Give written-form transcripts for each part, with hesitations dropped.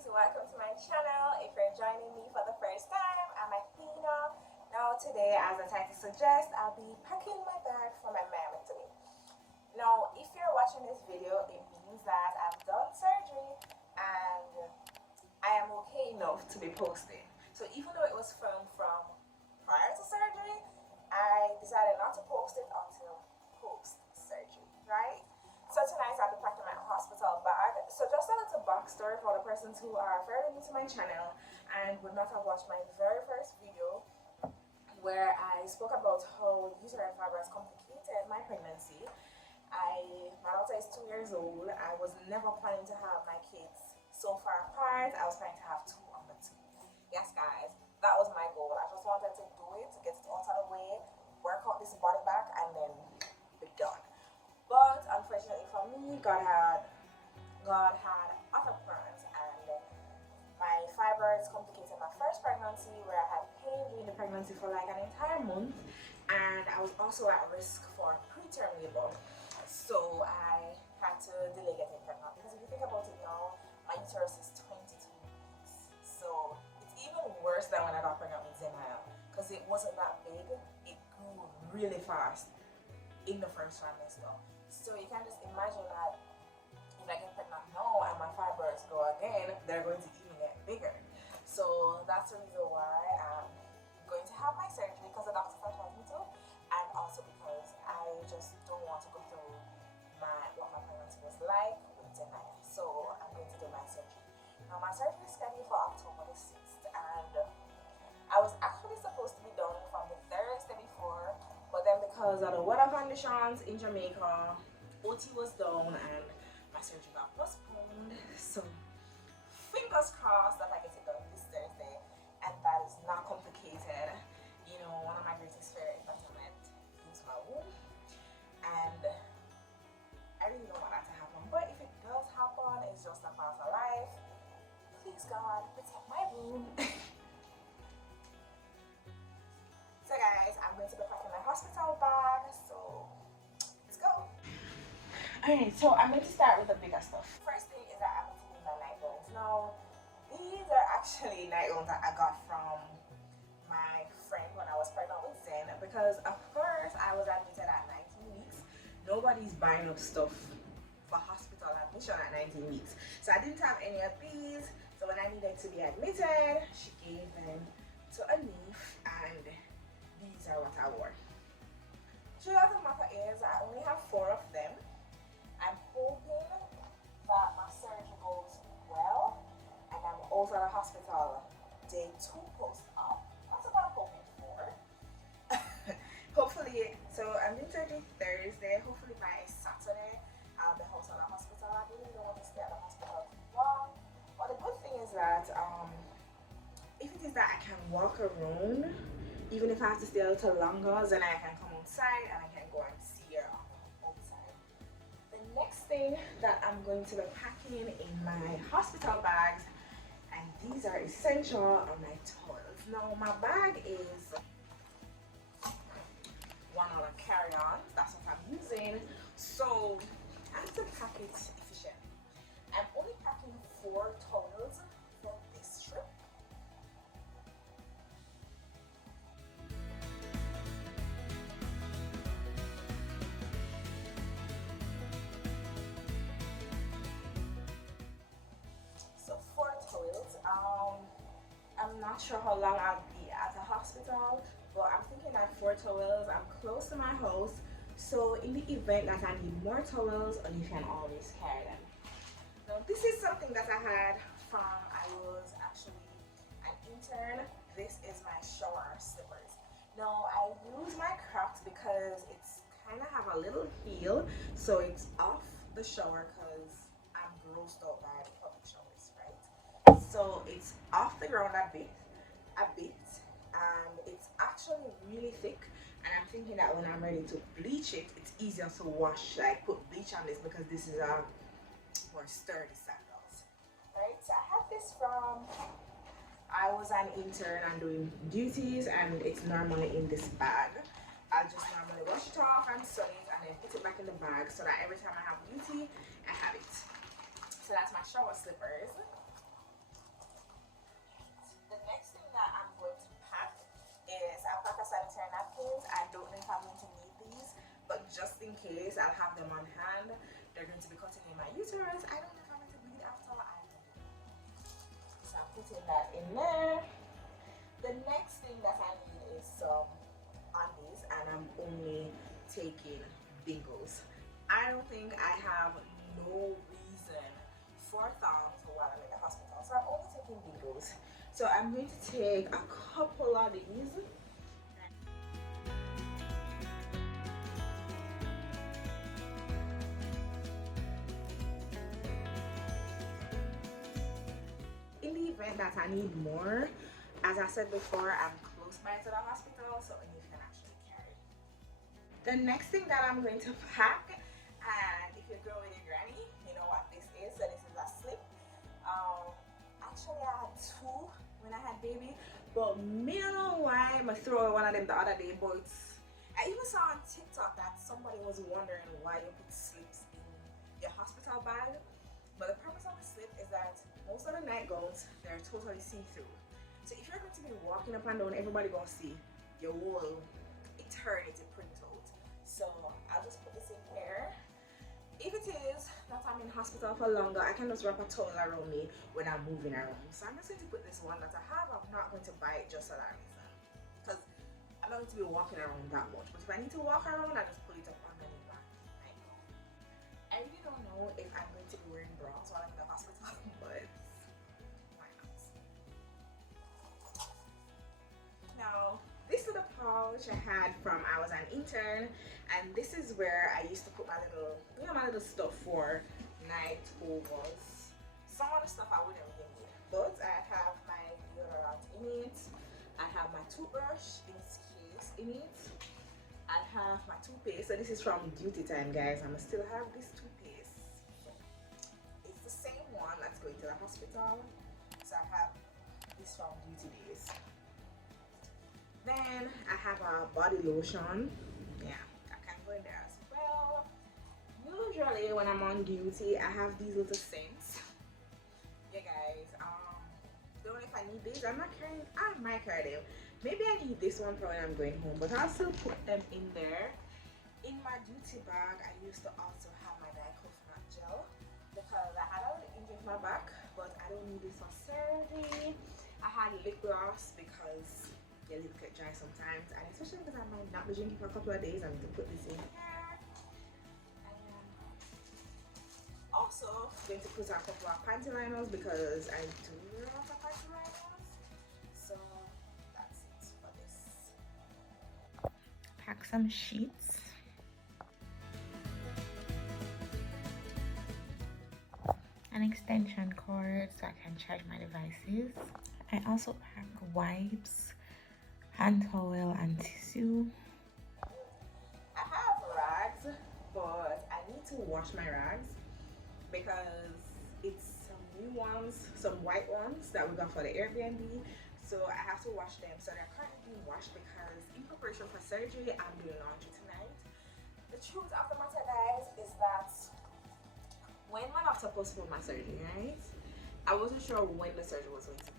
guys, welcome to my channel. If you're joining me for the first time, I'm Athena. Now today, as the title suggests, I'll be packing my bag for my mom today. Now if you're watching this video, it means that I've done surgery and I am okay enough to be posting. So even though it was filmed from prior to surgery, I decided not to post it until post surgery, right? So tonight I'll be packing my hospital bag. So just a little backstory for the persons who are fairly new to my channel and would not have watched my very first video where I spoke about how uterine fibroids complicated my pregnancy. My daughter is 2 years old. I was never planning to have my kids so far apart. I was planning to have two under two. Yes, guys, that was my goal. I just wanted to do it, to get it out of the way, work out this body back, and then be done. But unfortunately for me, God had other plans, and my fibroids complicated my first pregnancy, where I had pain during the pregnancy for like an entire month, and I was also at risk for preterm labor. So I had to delay getting pregnant, because if you think about it now, my uterus is 22 weeks. So it's even worse than when I got pregnant with Zeniel, because it wasn't that big. It grew really fast in the first trimester. So you can just imagine that if I get pregnant now and my fibroids grow again, they're going to even get bigger. So that's the reason why I'm going to have my surgery, because the doctors are telling me to, and also because I just don't want to go through what my pregnancy was like with Zeniel. So I'm going to do my surgery. Now my surgery is scheduled for October the 6th, and I was actually supposed to be done from the Thursday before, but then because of the weather conditions in Jamaica, OT was down and my surgery got postponed. So fingers crossed that I get it done this Thursday and that is not complicated. You know, one of my greatest fear is that I might lose my womb, and I really don't want that to happen. But if it does happen, it's just a part of life. Please God, protect my womb. So guys, I'm going to be packing my hospital bag, so let's go. Alright, so I'm going to start with the bigger stuff. First thing is that I'm going to need my night gowns. Now, these are actually night gowns that I got from my friend when I was pregnant with Zen, because of course I was admitted at 19 weeks. Nobody's buying up stuff for hospital admission at 19 weeks. So I didn't have any of these. So when I needed to be admitted, she gave them to Anif, and these are what I wore. The truth of the matter is, I only have 4 of them. I'm hoping that my surgery goes well, and I'm also at the hospital day 2 post-op. That's what I'm hoping for. Hopefully, so I'm doing surgery Thursday. Hopefully by Saturday, I'll be out of the hospital. I really don't want to stay at the hospital too long. But the good thing is that if it is that I can walk around, even if I have to stay a little longer, then I can come outside and I can go and see her outside. The next thing that I'm going to be packing in my hospital bags, and these are essential, are my towels. Now my bag is one on a carry-on. That's what I'm using. So I have to pack it efficiently. I'm only packing 4 towels for this trip. So 4 towels. I'm not sure how long I'll be at the hospital, but I'm thinking that 4 towels. I'm close to my house, so in the event that I need more towels, you can always carry them. Now this is something that I had from I was actually an intern. This is my shower slippers. Now I use my Crocs because it's kind of have a little heel, so it's off the shower, because I'm grossed out by the public showers, right? So it's off the ground a bit, and it's actually really thick. And I'm thinking that when I'm ready to bleach it, it's easier to wash, like put bleach on this, because this is a more sturdy sandals. Right, so I have this from, I was an intern and doing duties, and it's normally in this bag. I'll just normally wash it off and sew it and then put it back in the bag, so that every time I have duty, I have it. So that's my shower slippers. napkins. I don't know if I'm going to need these, but just in case, I'll have them on hand. They're going to be cutting in my uterus. I don't know if I'm going to bleed after. I don't know. So I'm putting that in there. The next thing that I need is some undies, and I'm only taking bingos. I don't think I have no reason for thongs while I'm in the hospital, so I'm only taking bingos. So I'm going to take a couple of these. In the event that I need more, as I said before, I'm close by to the hospital, so you can actually carry. The next thing that I'm going to pack, and if you're going with your granny, you know what this is. So this is a slip. Actually, I had two when I had baby, but me don't know why I threw one of them the other day. But I even saw on TikTok that somebody was wondering why you put slips in your hospital bag. But the purpose of the slip is that most of the nightgowns, they're totally see-through. So if you're going to be walking up and down, everybody gonna see your whole eternity printout. So I'll just put this in here. If it is that I'm in hospital for longer, I can just wrap a towel around me when I'm moving around. So I'm just going to put this one that I have. I'm not going to buy it just for that reason, because I'm not going to be walking around that much. But if I need to walk around, I just put it up underneath my nightgown. I really don't know if I'm going to be wearing bras while I'm in the hospital, but why not? Now, this little pouch I had from I was an intern, and this is where I used to put my little, my little stuff for night overs. Some of the stuff I wouldn't really need, but I have my deodorant in it. I have my toothbrush in its case in it. I have my toothpaste. So this is from Duty Time, guys. I'm still have this toothpaste. It's the same one that's going to the hospital. So I have this from Duty Days. Then I have a body lotion. Yeah, I can go in there as well. Usually when I'm on duty, I have these little scents. Yeah, guys. Don't know if I need these. I'm not carrying. I might carry them. Maybe I need this one for when I'm going home, but I'll still put them in there. In my duty bag, I used to also have my diclofenac gel because I had a little injury in my back, but I don't need this for surgery. I had lip gloss because your lips get dry sometimes, and especially because I might not be drinking for a couple of days, I'm going to put this in here. And also going to put a couple of panty liners because I do love the panty liners. So that's it for this. Pack some sheets. An extension cord so I can charge my devices. I also pack wipes, hand towel, and tissue. I have rags, but I need to wash my rags because it's some new ones, some white ones that we got for the Airbnb. So I have to wash them. So they're currently being washed because in preparation for surgery, I'm doing laundry tonight. The truth of the matter, guys, is that when my doctor postponed my surgery, right, I wasn't sure when the surgery was going to be.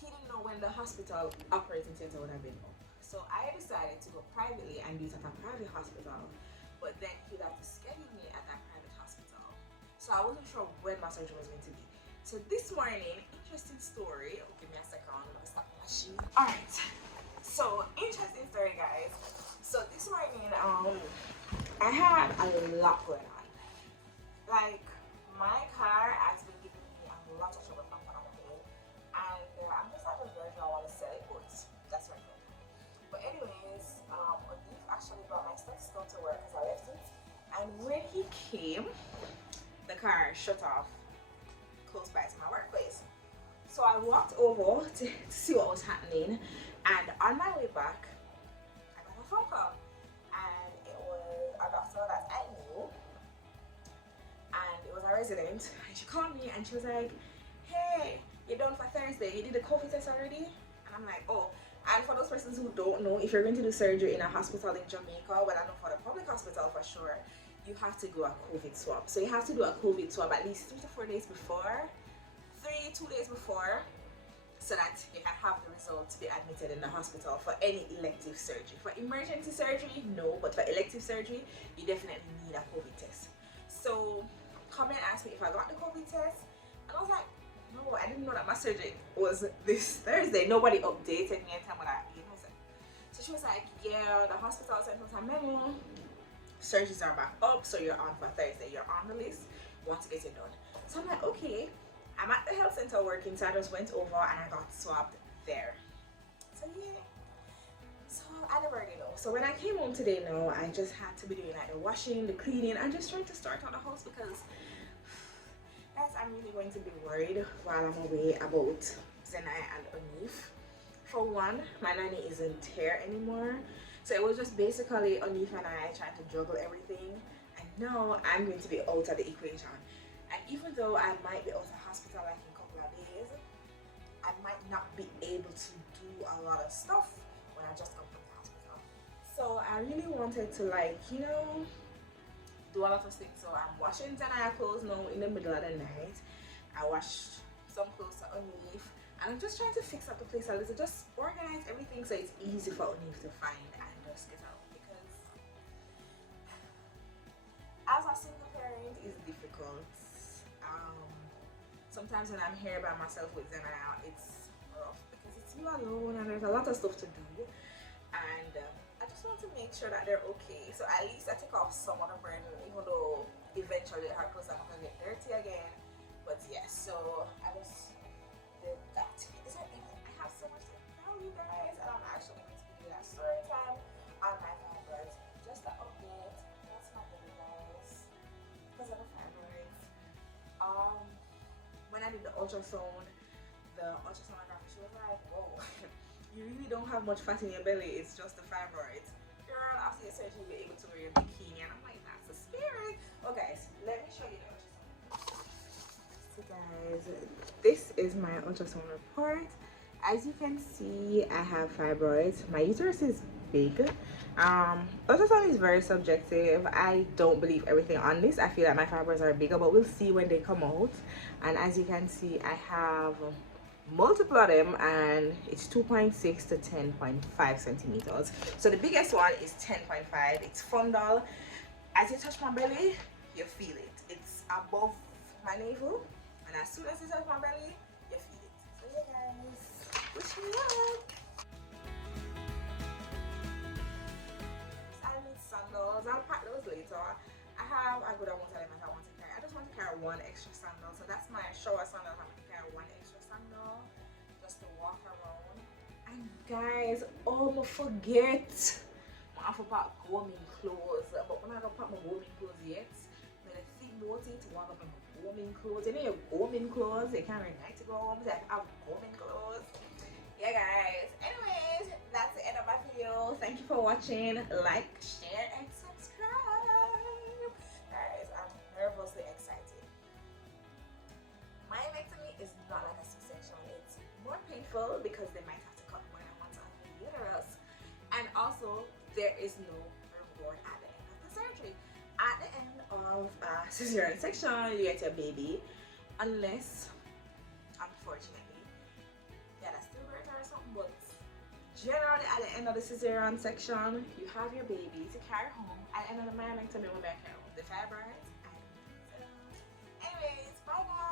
He didn't know when the hospital operating theater would have been up. So I decided to go privately and do it at a private hospital, but then he would have to schedule me at that private hospital. So I wasn't sure when my surgery was going to be. So this morning, interesting story. Oh, give me a second, I'm gonna stop my machine. Alright, so interesting story, guys. So this morning, I had a lot going on. Like, my car has been giving me a lot of trouble from one day, and I'm just at the verge I want to sell it, but that's right. But anyways, Odif actually brought my stethoscope to work because I left it, and when he came, the car shut off close by to my workplace. So I walked over to see what was happening, and on my way back, I got a phone call, and it was a doctor that I knew. And it was a resident, and she called me and she was like, hey, you're done for Thursday, you did the COVID test already? And I'm like, oh. And for those persons who don't know, if you're going to do surgery in a hospital in Jamaica, well, I know for the public hospital for sure, you have to do a COVID swab. So you have to do a COVID swab at least 3 to 4 days before, 2 days before. so that you can have the result to be admitted in the hospital for any elective surgery. For emergency surgery, no, but for elective surgery, you definitely need a COVID test. So come and ask me if I got the COVID test, and I was like, no, I didn't know that my surgery was this Thursday. Nobody updated me and told me that. So she was like, yeah, the hospital sent us a memo. Surgeries are back up, so you're on for Thursday. You're on the list. Want to get it done. So I'm like, okay. I'm at the health center working, so I just went over and I got swabbed there. So yeah. So I never really know. So when I came home today now, I just had to be doing like the washing, the cleaning, and just trying to start on the house because guys, I'm really going to be worried while I'm away about Zenai and Onif. For one, my nanny isn't here anymore. So it was just basically Onif and I trying to juggle everything. And now I'm going to be out of the equation. And even though I might be out of the hospital like in a couple of days, I might not be able to do a lot of stuff when I just come from the hospital. So I really wanted to do a lot of things. So I'm washing Zanaya clothes now in the middle of the night. I washed some clothes to Onif. And I'm just trying to fix up the place a little, just organize everything so it's easy for Onif to find and just get out. Because as a single parent, it's difficult. Sometimes when I'm here by myself with Zenaya, it's rough because it's you alone and there's a lot of stuff to do. And I just want to make sure that they're okay. So at least I take off some of the burden, even though eventually her clothes are going to get dirty again. But yes, so I just did that. I have so much to tell you guys, and I'm actually going to be doing a story time on my fibroids. Just an update. That's my baby, guys. Because of the fibroids. When I did the ultrasound, the ultrasonographer, she was like, whoa, you really don't have much fat in your belly, it's just the fibroids. Girl, after your surgery, you'll be able to wear a bikini. And I'm like, that's a spirit. Okay, so let me show you the ultrasound. So guys, this is my ultrasound report. As you can see, I have fibroids. My uterus is big. Ultrasound is very subjective. I don't believe everything on this. I feel like my fibroids are bigger, but we'll see when they come out. And as you can see, I have multiple of them, and it's 2.6 to 10.5 centimeters. So the biggest one is 10.5. It's fundal. As you touch my belly, you feel it. It's above my navel, and as soon as you touch my belly, you feel it. So yeah, guys, wish me luck. I need sandals. I'll pack those later. I have a good amount of them that I want to carry. I just want to carry one extra sandal. So that's my shower sandal. I'm going to carry one extra sandal just to walk around. And guys, oh, I forget. I forgot warming clothes. But when I don't pack my warming clothes yet, I'm going to think about it. One of my warming clothes. You know your warming clothes? You can't really like to go home. So I have warming clothes. Yeah, guys. Anyways, that's the end of my video. Thank you for watching. Like, share, and subscribe. Guys, I'm nervously excited. My myectomy is not like a C-section. It's more painful because they might have to cut more than once on the uterus. And also, there is no reward at the end of the surgery. At the end of a cesarean section, you get your baby. Unless, unfortunately, but generally at the end of the cesarean section, you have your baby to carry home. At the end of the myectomy, we're back home. The fibroids. Anyways, bye guys.